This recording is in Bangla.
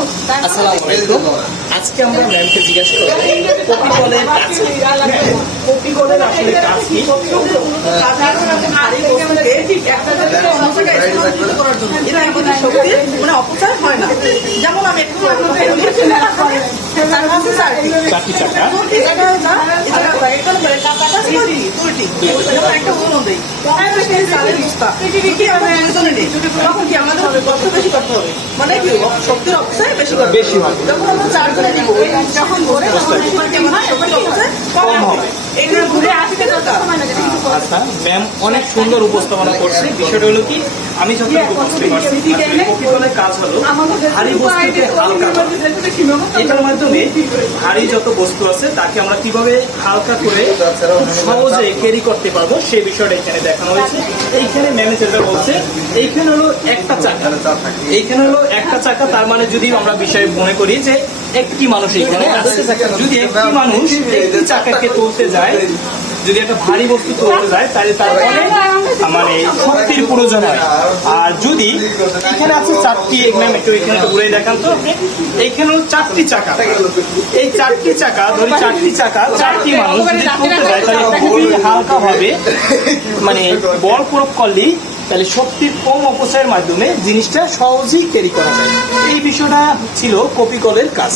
আসসালামু আলাইকুম আজকে আমরা ম্যামকে জিজ্ঞাসা করব কপিকলের কাজ কি? কপিকলের আসলে কাজ কি মানে অপচয় হয় না যেমন আমি একটু চাকা উদাহরণ দিই। তখন কি আমাদের কষ্ট বেশি করতে হবে মানে কি শক্তির অপচয় বেশি করে বেশি হয়। যখন আমরা চার করে দিব যখন ধরে তখন কেমন হয়? শক্তির অপচয় কম হবে। হবে। এগুলো ঘুরে আসতে আচ্ছা ম্যাম অনেক সুন্দর উপস্থাপনা করছে বিষয়টা হলো কি আমি যতটুকু বুঝতে পারছি আসলে কপিকলের কাজ হলো ভারী বস্তুকে হালকা এটার মাধ্যমে ভারী যত বস্তু আছে, তাকে আমরা কীভাবে হালকা করে সহজে ক্যারি করতে পারব সেই বিষয়টা এখানে দেখানো হয়েছে। এইখানে ম্যানেজাররা বলছে, এইখানে হলো একটা চাকা। এইখানে হলো একটা চাকা, তার মানে যদি আমরা বিষয়ে মনে করি যে একটি মানুষ এইখানে আছে। যদি একটি মানুষ একটি চাকাকে তুলতে যায়, যদি একটা ভারী বস্তু তুলতে যায়, তাহলে তার মানে শক্তির প্রয়োজন হয়। আর যদি এখানে আছে চারটি ম্যাম একটু এখানে ঘুরে দেখান তো। হলো চারটি চাকা। এই চারটি চাকা, ধরি চারটি চাকা, চারটি মানুষ যদি তুলতে যায়, তাহলে খুবই হালকা ভাবে মানে বল প্রয়োগ করলেই তাহলে শক্তির কম অপচয়ের মাধ্যমে জিনিসটা সহজেই ক্যারি করা যায়। এই বিষয়টা ছিল কপিকলের কাজ।